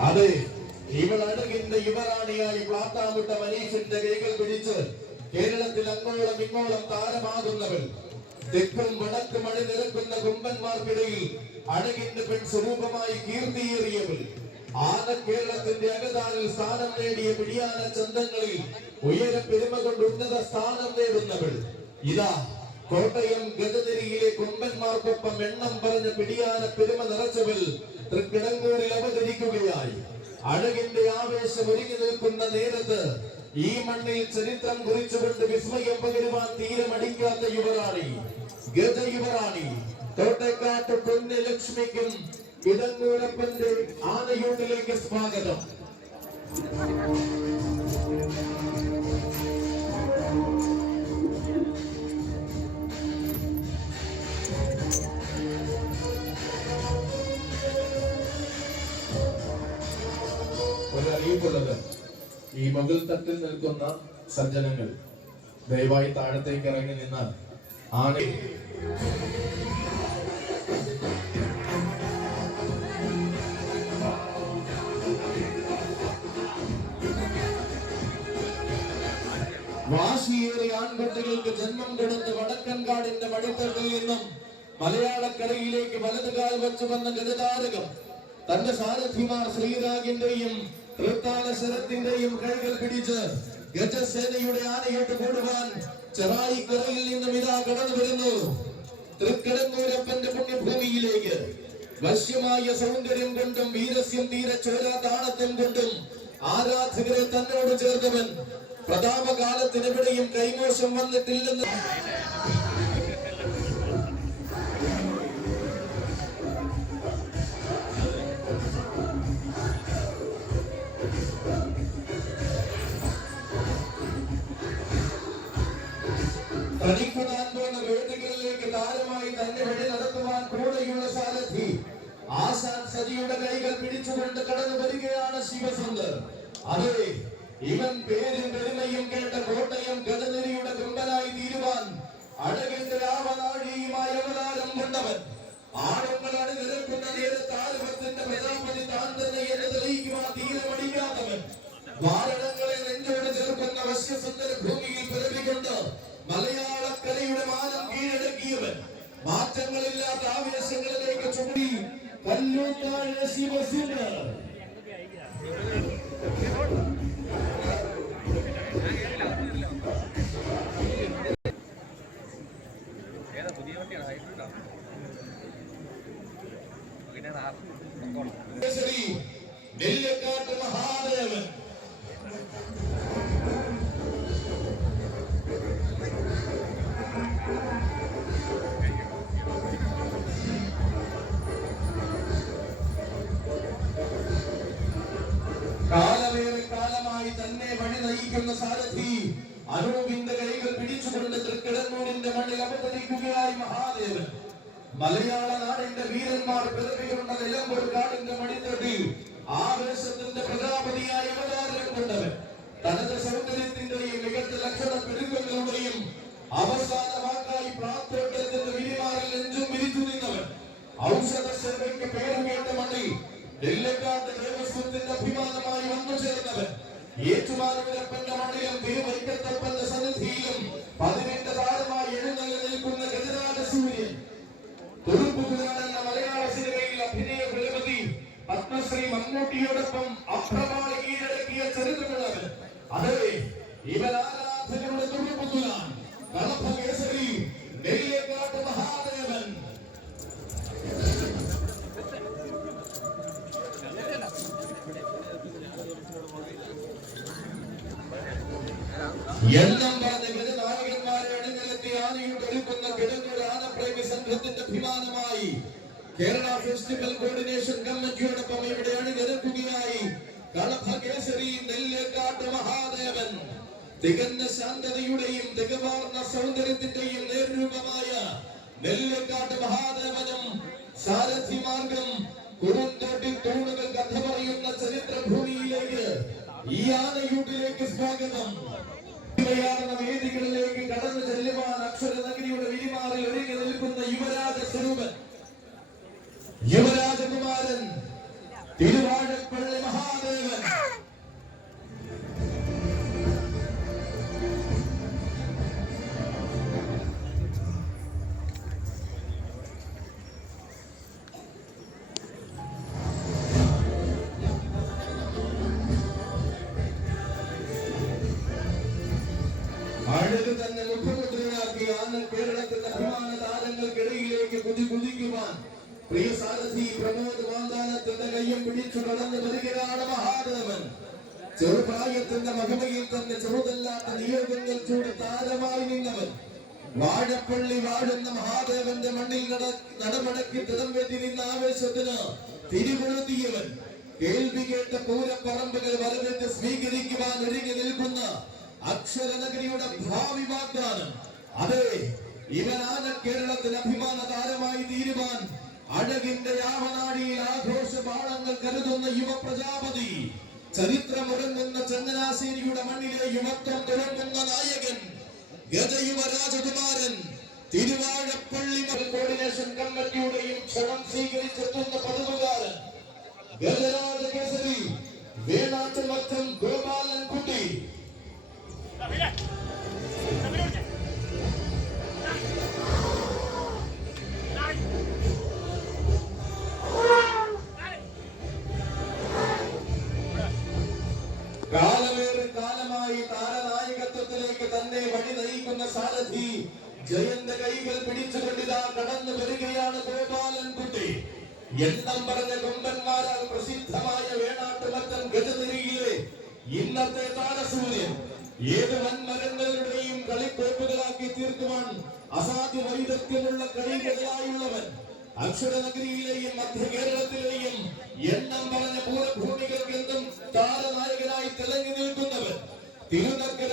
അതെ ഇവൾ അഴകിന്റെ യുവറാണിയായി പ്ലാത്താമുട്ട മനീഷിന്റെ കൈകൾ പിടിച്ച് കേരളത്തിൽ അങ്ങോളം ഇങ്ങോളം താരമാകുന്നവൾ. തെക്കും വടക്കും അണിനിരക്കുന്ന കുമ്പന്മാർക്കിടയിൽ അഴകിന്റെ പെൺ സ്വരൂപമായി കീർത്തിയേറിയവൾ. ആന കേരളത്തിന്റെ അകതാറിൽ സ്ഥാനം നേടിയ പിടിയാന ചന്തങ്ങളിൽ ഉയര പെരുമ കൊണ്ട് ഉന്നത സ്ഥാനം നേടുന്നവൾ. ഇതാ കോട്ടയം ഗജനിരിയിലെ കൊമ്പന്മാർക്കൊപ്പം എണ്ണം പറഞ്ഞ പിടിയാന പെരുമ നിറച്ചവൾ തൃക്കിടങ്ങൂരിൽ അവതരിക്കുകയായി അഴകിന്റെ ആവേശം ഒരുങ്ങി നിൽക്കുന്ന നേരത്ത് ഈ മണ്ണിൽ ചരിത്രം കുറിച്ചുകൊണ്ട് വിസ്മയം പകരുവാൻ തീരമടിക്കാത്ത യുവറാണി ഗജ യുവറാണി തോട്ടക്കാട്ട് പൊന്ന് ലക്ഷ്മിക്കും ഇതങ്ങൂരപ്പന്റെ ആനയൂട്ടിലേക്ക് സ്വാഗതം. ഈ മുകൾ തട്ടിൽ നിൽക്കുന്ന സജ്ജനങ്ങൾ ദയവായി താഴത്തേക്ക് ഇറങ്ങി നിന്നാൽ ആണ് വാശിയേറിയ ആൺകുട്ടികൾക്ക് ജന്മം കൊടുത്ത് വടക്കൻകാടിന്റെ മടിത്തട്ടിൽ നിന്നും മലയാളക്കരയിലേക്ക് വലതുകാൽ വെച്ചു വന്ന ഗജതാരകം തന്റെ സാരഥിമാർ ശ്രീരാഗിന്റെയും ശരത്തിന്റെയും കൈകൾ പിടിച്ച് ഗജസേനയുടെ ആനയിട്ട് കൂടുവാൻ ചെറായിക്കരയിൽ നിന്നും ഇതാ കടന്നു വരുന്നു. തൃക്കിടങ്ങൂരപ്പന്റെ പുണ്യഭൂമിയിലേക്ക് വശ്യമായ സൗന്ദര്യം കൊണ്ടും വീരസ്യം തീരെ ചോരാതാണത്വം കൊണ്ടും ആരാധകരെ തന്നോട് ചേർത്തവൻ പ്രതാപകാലത്തിനെവിടെയും കൈമോശം വന്നിട്ടില്ലെന്ന് തനിക്കുതാൻ പോകുന്ന വേദികളിലേക്ക് താരമായി തന്നെ വഴി നടത്തുവാൻ കൂടെയുള്ള സാരഥി ആശാൻ സജിയുടെ കൈകൾ പിടിച്ചുകൊണ്ട് കടന്നു വരികയാണ് ശിവസുന്ദർ. അതെ ഇവൻ പേരും പെരുമയും കേട്ട കോട്ടയം ഗജനരിയുടെ കുമ്പനായി തീരുവാൻ അഴകിന്റെ രാവനാഴിയുമായി അവതാരം കൊണ്ടവൻ. ആഴങ്ങൾ നിരക്കുന്ന നേരത്ത് ആലുവത്തിന്റെ പ്രജാപതി താൻ തന്നെ എന്ന് തെളിയിക്കുവാൻ തീരമടിക്കാത്തവൻ വാരണങ്ങളെ നെഞ്ചോട് ചേർക്കുന്ന വശ്യസുന്ദര ഭൂമിയിൽ മാറ്റങ്ങളില്ലാത്ത ആവേശങ്ങളിലേക്ക് ചുണ്ടി കല്ലൂത്താഴ ശിവസുന്ദർ വഴി സാരഥി അനൂപിന്റെ കൈകൾ പിടിച്ചുകൊണ്ട് തൃക്കിടന്നൂരിന്റെ മണ്ണിൽ അവതരിക്കുകയായി മഹാദേവൻ. മലയാള നാടിന്റെ വീരന്മാർ പിറവികൊണ്ട നിലമ്പൂർ കാടിന്റെ മണിത്തട്ടി ആവേശത്തിന്റെ പ്രജാപതിയായി അവതാരം കൊണ്ടവൻ. തനത് സൗന്ദര്യത്തിന്റെയും മികച്ച ലക്ഷണ പെരുക്കങ്ങളുടെയും അവസാനമാക്കായി പ്രാത്തോട്ടത്തിന്റെ വിരിമാറിൽ നെഞ്ചും വിരിച്ചു നിന്നവൻ. ഔഷധ സേവയ്ക്ക് പേരുകേട്ട മണ്ണിൽ നെല്ലക്കാട്ട് ദേവസ്വത്തിന്റെ അഭിമാനമായി വന്നു ചേർന്നവൻ. ഏറ്റുമാനൂരപ്പന്റെ മണ്ണിലും തിരുവരിക്കത്തപ്പന്റെ സന്നിധിയിലും പതിനെട്ട് താരമായി എണ്ണം പറഞ്ഞ ഗജനായകന്മാരെ അണിനിരത്തി ആനയുടെ ഒരുക്കുന്ന കിഴങ്ങൂർ ആനപ്രേമി സംഘത്തിന്റെ അഭിമാനമായി. കേരള ഫെസ്റ്റിവൽ കോർഡിനേഷൻ കമ്മിറ്റിയോടൊപ്പം ഇവിടെ അണിനിരക്കുകയായി കളഭകേസരി നെല്ലേക്കാട്ട് മഹാദേവൻ. തികഞ്ഞ ശാന്തതയുടെയും തികവാർന്ന സൗന്ദര്യത്തിന്റെയും നേർരൂപമായ നെല്ലേക്കാട്ട് മഹാദേവനും സാരഥി മാർഗം കുറുന്തോട്ടിൽ തൂണുകൾ കഥ പറയുന്ന ചരിത്ര ഭൂമിയിലേക്ക് ഈ ആനയൂട്ടിലേക്ക് സ്വാഗതം. ഇവയാർന്ന വേദികളിലേക്ക് കടന്നു ചെല്ലുവാൻ അക്ഷര കുതി കുതിക്കുവാൻ. പ്രിയ സാരഥി പ്രമോദ് വാഗ്ദാനത്തിന്റെ കയ്യും പിടിച്ചു കടന്നു വരികയാണ് മഹാദേവൻ. ചെറുപ്രായത്തിന്റെ മഹിമയിൽ തന്നെ ചെറുതല്ലാത്ത നിയോഗങ്ങൾ ചൂട് താരമായി നിന്നവൻ. വാഴപ്പള്ളി വാഴുന്ന മഹാദേവന്റെ മണ്ണിൽ നടമടക്കി തിടം വെറ്റി നിന്ന ആവേശത്തിന് തിരികൊളുത്തിയവൻ. കേൾവി കേട്ട പൂരപ്പറമ്പുകൾ വരവേറ്റ് സ്വീകരിക്കുവാൻ ഒരുങ്ങി നിൽക്കുന്ന അക്ഷരനഗരിയുടെ ഭാവി വാഗ്ദാനം. അതെ ഇവനാണ് കേരളത്തിന് അഭിമാന താരമായി തീരുവാൻ. അഴകിന്റെ യാവനാടിയിൽ ആഘോഷ ബാളങ്ങൾ കരുതുന്ന യുവ പ്രജാപതി ചരിത്രമുറങ്ങുന്ന ചങ്ങനാശ്ശേരിയുടെ മണ്ണിലെ യുവത്വം തുടങ്ങുന്ന നായകൻ ഗജയുവ രാജകുമാരൻ തിരുവാഴപ്പള്ളി കോർഡിനേഷൻ കമ്മിറ്റിയുടെയും ക്ഷണം സ്വീകരിച്ചെത്തുന്ന പതിവുകാരൻ ഗജരാജ കേസരി വേണാട്ടുമറ്റം ഗോപാലൻ കുട്ടി സാരഥി ജയന്റെ കൈകൾ പിടിച്ചുകൊണ്ടിതാ കടന്നു വരികയാണ് ഗോപാലൻ കുട്ടി. എണ്ണം പറഞ്ഞ കൊമ്പന്മാരാൽ പ്രസിദ്ധമായ വേണാട്ടുമത്തൻ ഗജനിരിയിലെ ഇന്നത്തെ താരസൂര്യൻ. ഏത് വൻമരങ്ങളുടെയും കളിക്കോപ്പുകളാക്കി തീർക്കുവാൻ അസാധ്യ വൈദഗ്ധ്യമുള്ള കഴിവുകളായുള്ളവൻ അക്ഷരനഗരിയിലെയും മധ്യ കേരളത്തിലെയും എണ്ണം പറഞ്ഞ പൂരഭൂമികൾക്കെന്തും താരനായകനായി തിളങ്ങി നിൽക്കുന്നവൻ. തിരുനക്കര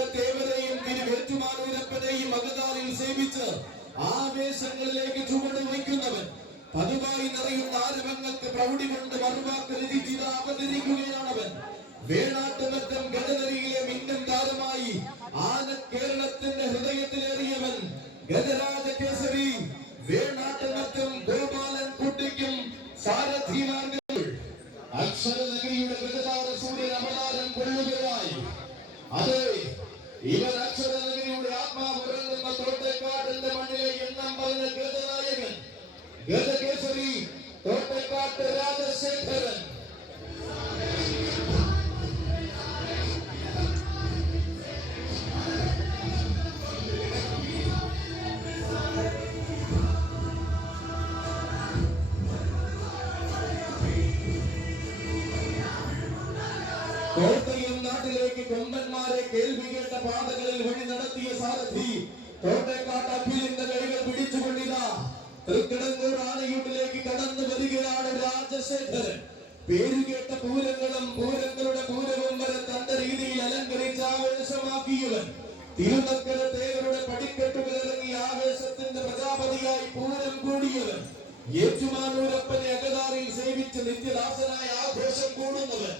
ആവേശങ്ങളിലേക്ക് ചുവട് വയ്ക്കുന്നവൻ പതിവായി നിറയുന്ന ആരവങ്ങൾക്ക് പ്രൗഢി കൊണ്ട് മറുവാക്ക് രചിച്ചിത അവതരിക്കുകയാണവൻ. വേണാട്ടുമറ്റം ഗജനരിയിലെ മിന്നും താരമായി ആന കേരളത്തിന്റെ ഹൃദയത്തിലേറിയവൻ ഗജരാജ കേസരി വേണാട്ടുമറ്റം ഗോപാലൻ കുട്ടിക്കും സാരഥിമാർഗങ്ങൾ അക്ഷരനഗരിയുടെ ഗജതാര സൂര്യൻ അവതാരം കൊള്ളുകയായി. അതെ ഇവൻ ഗജകേസരി തൃക്കിടങ്ങൂർ ആനയൂട്ടിലേക്ക് കടന്നു വരികയാണ് രാജശേഖരൻ. പേരുകേട്ട പൂരങ്ങളും പൂരങ്ങളുടെ പൂരവും വരെ തന്റെ രീതിയിൽ അലങ്കരിച്ച് ആവേശമാക്കിയവൻ. തിരുനക്കര തേവരുടെ പടിക്കെട്ടുകൾ ഇറങ്ങി ആവേശത്തിന്റെ പ്രജാപതിയായി പൂരം കൂടിയവൻ. ഏറ്റുമാനൂരപ്പനെ അകതാറിൽ സേവിച്ച് നിത്യദാസനായ ആഘോഷം കൂടുന്നവൻ.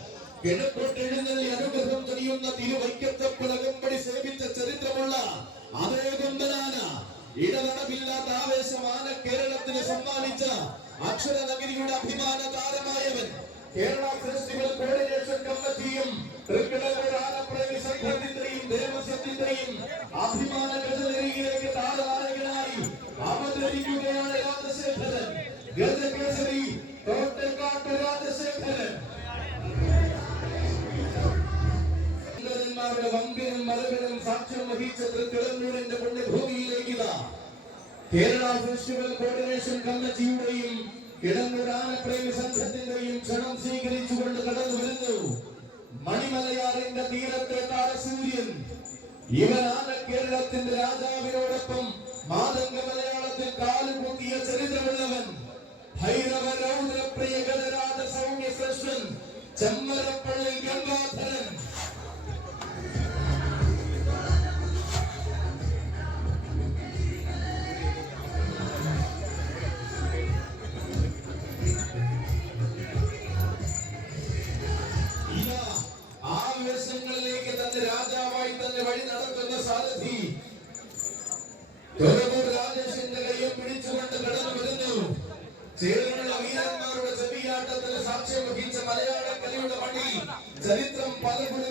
കിഴക്കോട്ട് എഴുന്നള്ളി അനുഗ്രഹം ചൊരിയുന്ന തിരുവൈക്കത്തപ്പിളകമ്പടി സേവിച്ച ചരിത്രമുള്ള അതേ കൊമ്പനാന ഇടതടവില്ലാത്ത ആവേശമാണ് കേരളത്തിന് സമ്മാനിച്ച അക്ഷര നഗരിയുടെ അഭിമാന താരമായവൻ കേരള ഫെസ്റ്റിവൽ കോർഡിനേഷൻ കമ്മിറ്റിയും മലവിനും സാക്ഷ്യം വഹിച്ച തൃക്കിടങ്ങൂരിന്റെ പുണ്യഭൂമിയിലേക്ക് കേരള ഫെസ്റ്റിവൽ കോർഡിനേഷൻ കമ്മിറ്റിയുടെയും ഇടങ്ങൂർ ആനപ്രേമി സംഘത്തിന്റെയും ക്ഷണം സ്വീകരിച്ചുകൊണ്ട് കടന്നു വരുന്നു മണിമലയാറിന്റെ തീരത്തെ താരസൂര്യൻ. ഇവനാണ് കേരളത്തിന്റെ രാജാവിനോടൊപ്പം മാതംഗ മലയാളത്തിൽ കാലുകൂട്ടിയ ചരിത്രമുള്ളവൻ. ഭൈരവ രൗദ്രപ്രിയ ഗണരാജ സൗമ്യ ശ്രേഷ്ഠൻ ചെമ്മരപ്പള്ളി വഴി നടത്തുന്ന സാരഥി. രാജേഷിന്റെ പിടിച്ചുകൊണ്ട് കടന്നു വരുന്നു ചേർന്നുള്ള വീരന്മാരുടെ ചെവിയാട്ടത്തിന് സാക്ഷ്യം വഹിച്ച മലയാള കലയുടെ മണ്ണിൽ ചരിത്രം പലകുറി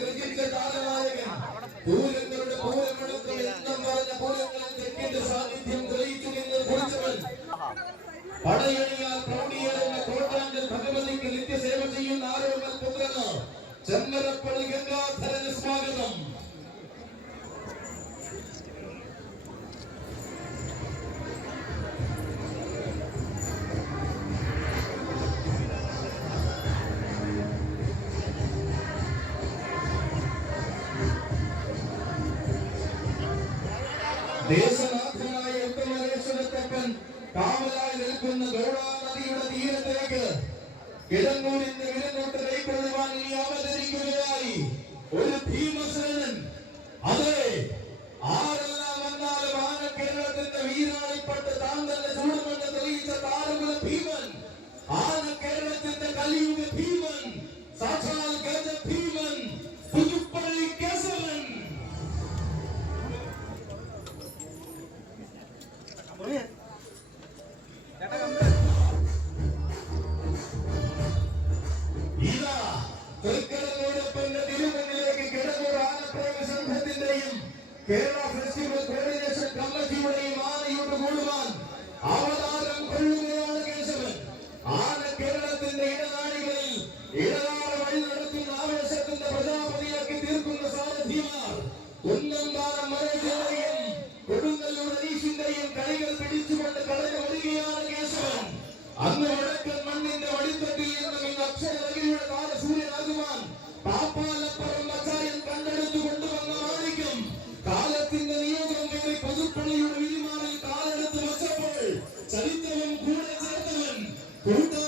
ചേർത്തവൻ കൂട്ടാന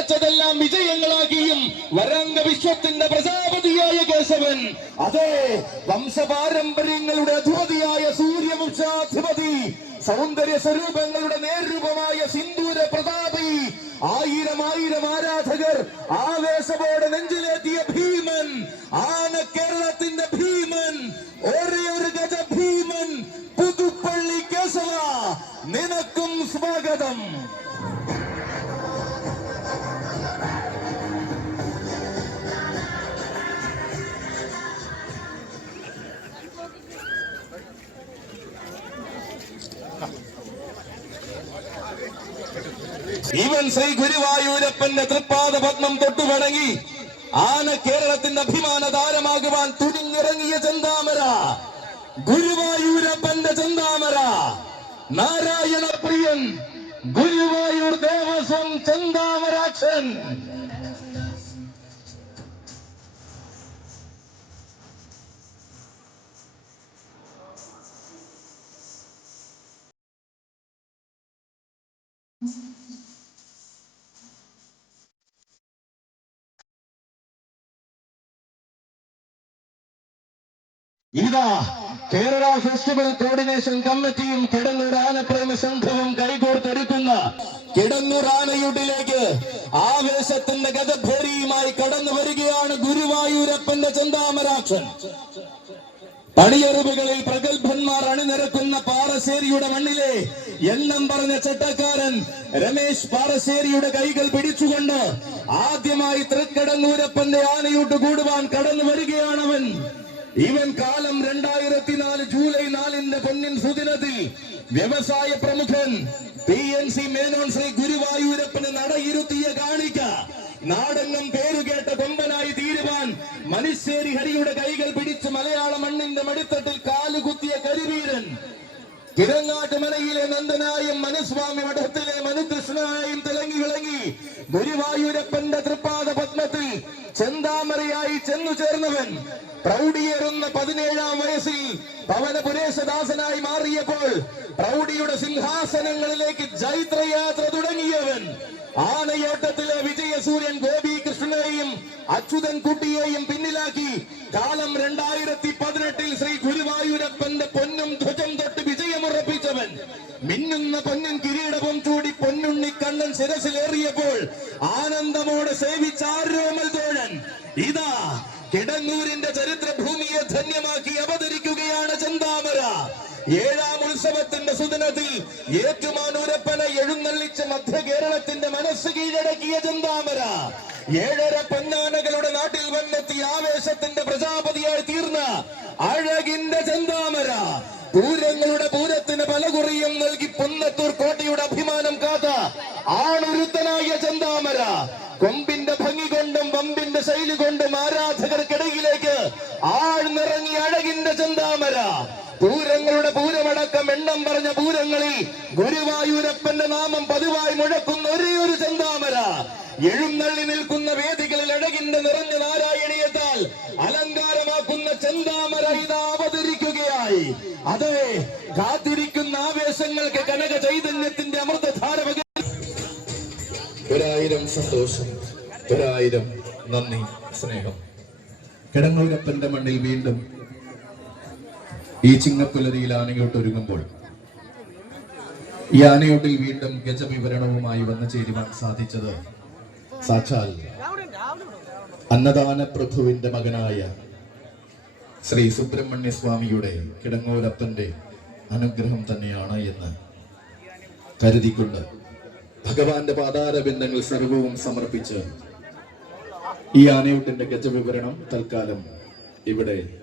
നിലച്ചതെല്ലാം വിജയങ്ങളാക്കിയും വരാങ്ക വിശ്വത്തിന്റെ പ്രജാപതിയായ കേശവൻ. അതെ വംശപാരമ്പര്യങ്ങളുടെ അധിപതിയായ സൂര്യവംശാധിപതി സൗന്ദര്യ സ്വരൂപങ്ങളുടെ നേർരൂപമായ സിന്ദൂര പ്രതാപി ആയിരം ആയിരം ആരാധകർ ആവേശമോടെ നെഞ്ചിലേറ്റിയ ഭീമൻ ആന കേരളത്തിന്റെ ഭീമൻ ഒരേ ഒരു ഗജ ഭീമൻ പുതുപ്പള്ളി കേശവ. നിനക്കും സ്വാഗതം. ഇവൻ ശ്രീ ഗുരുവായൂരപ്പന്റെ തൃപ്പാദ പത്മം തൊട്ടു വണങ്ങി ആന കേരളത്തിന്റെ അഭിമാന താരമാകുവാൻ തുനിഞ്ഞിറങ്ങിയ ചെന്താമര. ഗുരുവായൂരപ്പന്റെ ചെന്താമര. നാരായണ പ്രിയൻ ഗുരുവായൂർ ദേവസ്വം ചെന്താമരാക്ഷൻ. ഇതാ കേരള ഫെസ്റ്റിവൽ കോർഡിനേഷൻ കമ്മിറ്റിയും കിടന്നൂർ ആനപ്രേമ സംഘവും കൈകോർത്തെടുക്കുന്ന കിടന്നൂർ ആനയൂട്ടിലേക്ക് ആവേശത്തിന്റെ ഗതഭേരിയുമായി കടന്നു വരികയാണ് ഗുരുവായൂരപ്പന്റെ ചന്താമരാക്ഷൻ. പണിയറിവുകളിൽ പ്രഗത്ഭന്മാർ അണിനിരക്കുന്ന പാറശ്ശേരിയുടെ മണ്ണിലെ എണ്ണം പറഞ്ഞ ചട്ടക്കാരൻ രമേശ് പാറശ്ശേരിയുടെ കൈകൾ പിടിച്ചുകൊണ്ട് ആദ്യമായി തൃക്കടങ്ങൂരപ്പന്റെ ആനയൂട്ട് കൂടുവാൻ കടന്നു വരികയാണവൻ. ഇവൻ കാലം രണ്ടായിരത്തി നാല് ജൂലൈ നാലിന്റെ പൊന്നിൻ സുദിനത്തിൽ വ്യവസായ പ്രമുഖൻ P N C Menon Shri ഗുരുവായൂരപ്പന് നടയിരുത്തിയ കാണിക്ക. നാടെങ്ങും പേരുകേട്ട കൊമ്പനായി തീരുവാൻ മനുശ്ശേരി ഹരിയുടെ കൈകൾ പിടിച്ച് മലയാള മണ്ണിന്റെ മടിത്തട്ടിൽ കാലുകുത്തിയ കരിവീരൻ. കിരങ്ങാട്ടുമലയിലെ നന്ദനായും മനുസ്വാമി മഠത്തിലെ മനുകൃഷ്ണനായും തിളങ്ങി വിളങ്ങി ഗുരുവായൂരപ്പന്റെ തൃപ്പാദ ചെന്താമരയായി ചെന്നു ചേർന്നവൻ പ്രൗഢിയേറുന്ന പതിനേഴാം വയസ്സിൽ പവനപുരേശദാസനായി മാറിയപ്പോൾ പ്രൗഢിയുടെ സിംഹാസനങ്ങളിലേക്ക് ജൈത്രയാത്ര തുടങ്ങിയവൻ. ആനയോട്ടത്തിലെ വിജയസൂര്യൻ ഗോപികൃഷ്ണനെയും അച്യുതൻ കുട്ടിയെയും പിന്നിലാക്കി. കാലം രണ്ടായിരത്തി പതിനെട്ടിൽ ശ്രീ ഗുരുവായൂരപ്പന്റെ പൊന്നും ധ്വജം തൊട്ട് വിജയമുറപ്പിച്ചവൻ. മിന്നുന്ന പൊന്നും കിരീടവും ചൂടി പൊന്നുണ്ണി കണ്ണൻ ശിരസിലേറിയപ്പോൾ ആനന്ദമോടെ സേവിച്ച ആരോമൽ തോഴൻ. ഇതാ കിടങ്ങൂരിന്റെ ചരിത്ര ഭൂമിയെ ധന്യമാക്കി അവതരിക്കുകയാണ് ചെന്താമര. ഏഴാം ഉത്സവത്തിന്റെ സുദിനത്തിൽ ഏറ്റുമാനൂരപ്പനെ എഴുന്നള്ളിച്ച മധ്യ കേരളത്തിന്റെ മനസ്സ് കീഴടക്കിയ ചെന്താമര. ഏഴര പൊന്നാനകളുടെ നാട്ടിൽ വന്നെത്തി ആവേശത്തിന്റെ പ്രജാപതിയായി തീർന്ന അഴകിന്റെ ചന്താമര. പൂരങ്ങളുടെ പൂരത്തിന് പല കുറിയും നൽകി പുന്നത്തൂർ കോട്ടയുടെ അഭിമാനം കാത്ത ആണുരുത്തനായ ചന്താമര. കൊമ്പിന്റെ ഭംഗി കൊണ്ടും വമ്പിന്റെ ശൈലി കൊണ്ടും ആരാധകർക്കിടയിലേക്ക് ആഴ്ന്നിറങ്ങി സന്തോഷം ഒരായിരം നന്ദി സ്നേഹം. കിടങ്ങൂരപ്പന്റെ മണ്ണിൽ വീണ്ടും ഈ ചിങ്ങപ്പുലരിയിൽ ആനയോട്ട് ഒരുങ്ങുമ്പോൾ ഈ ആനയോട്ടിൽ വീണ്ടും ഗജവിവരണവുമായി വന്നു ചേരുവാൻ സാധിച്ചത് സാക്ഷാൽ അന്നദാന പ്രഭുവിന്റെ മകനായ ശ്രീ സുബ്രഹ്മണ്യ സ്വാമിയുടെ കിടങ്ങൂരപ്പന്റെ അനുഗ്രഹം തന്നെയാണ് എന്ന് കരുതിക്കൊണ്ട് ഭഗവാന്റെ പാതാരബിന്ദങ്ങൾ സർവവും സമർപ്പിച്ച് ഈ ആനയൂട്ടിന്റെ ഗജവിവരണം തൽക്കാലം ഇവിടെ